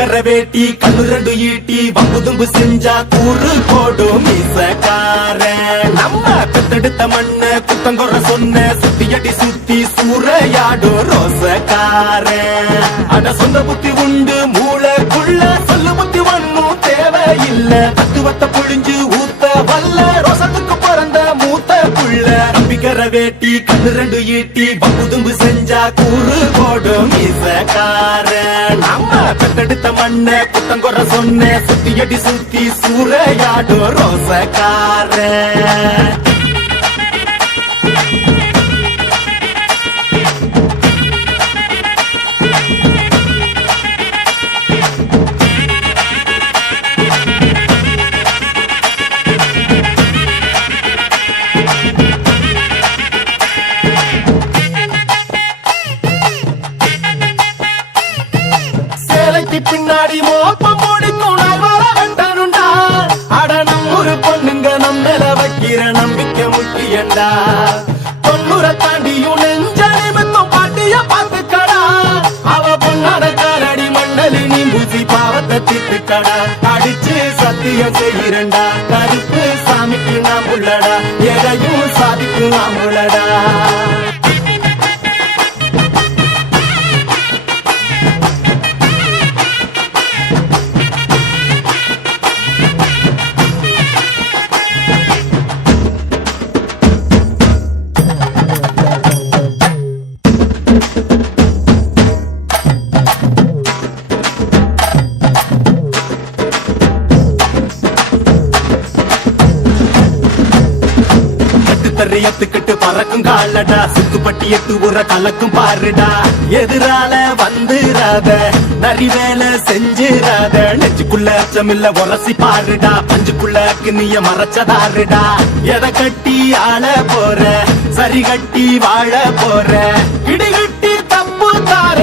நம்பிக்கற வேட்டி கண்ணு ரெண்டு ஈட்டி வம்புதும்பு செஞ்சா கூறு போடும் மீசக்காரன். நம்ம பெத்தெடுத்த மண்ண குத்தங்கொற சொன்ன சுத்தியடி சுத்தி சூறையாடும் ரோசக்காரன். அட சொந்த புத்தி உண்டு மூளைக்குள்ள சொல்லு புத்தி ஒண்ணும் தேவையில்ல. தத்துவத்தை புழிஞ்சு ஊத்த வல்ல ரோசத்துக்கு பிறந்த மூத்த புள்ள. நம்பிக்கற வேட்டி கண்ணு ரெண்டு ஈட்டி வம்புதும்பு செஞ்சா கூறு போடும் மீசக்காரன். நம்ம பெத்தெடுத்த மண்ண குத்தங்கொற சொன்ன சுத்தியடி சுத்தி சூறையாடும் ரோசக்காரன். பின்னாடி மோப்பம் முடிக்கும் வெட்டனுண்டா. அட நம்மூரு பொண்ணுங்க நம்மள வைக்கிற நம்பிக்கை முக்கியண்டா. 90 தாண்டியும் நெஞ்ச நிமித்தம் பாட்டிய பார்த்துக்கடா. அவ பொண்ணாட காலடி மண்ணலி நீ பூசி பாவத்தை தீர்த்துக்கடா. அடிச்சு சத்தியம் செய்கிறண்டா கருப்பு சாமிக்கு நாம் உள்ளடா. எதையும் சாதிக்கும் நாம் உள்ளடா. எத்துக்கிட்டு பறக்கும் காலடா. சுக்குப்பட்டி எட்டு உர கலக்கும் பாருடா. எதிரால வந்துராத நரி வேலை செஞ்சிராத. நெஞ்சுக்குள்ள அச்சமில்ல உரசி பாருடா. பஞ்சுக்குள்ள கிண்ணிய மறைச்சதாருடா. எதை கட்டி ஆள போற சரி கட்டி வாழ போற. இடிகட்டி தப்பு தார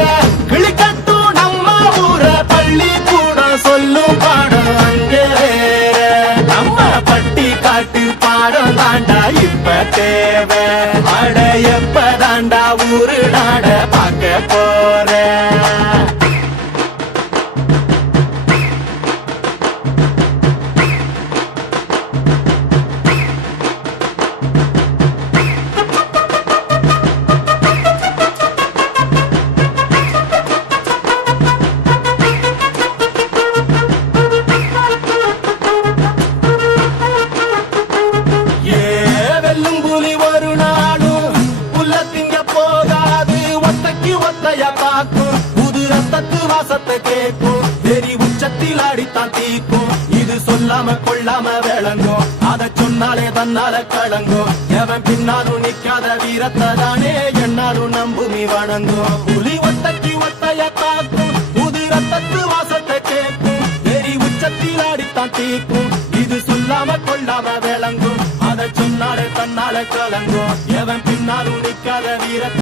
கிளி கட்டும் நம்ம ஊர. பள்ளி கூட சொல்லும் பாடம் அங்கே வேற. நம்ம பட்டி காட்டு பாடம் தாண்டா இப்ப தேவை. அட எப்ப தாண்டா ஊரு நாட பார்க்க போற. உச்சத்தில் அடித்தான் தீக்கும். இது சொல்லாம கொள்ளாம விளங்கும். அதை சொன்னாலே தன்னால கலங்கும். எவன் பின்னாலும் நிக்காத வீரத்தை தானே என்னாலும் நம்புமி வணங்கும். புலி ஒத்தைக்கு ஒத்தைய தாக்கும். புது ரத்தத்து வாசத்தை கேட்கும். வெறி உச்சத்தில் அடித்தான் தீக்கும். இது சொல்லாம கொள்ளாம விளங்கும். அதை சொன்னாலே தன்னால கலங்கும். எவன் பின்னாலும் நிக்காத வீரத்தை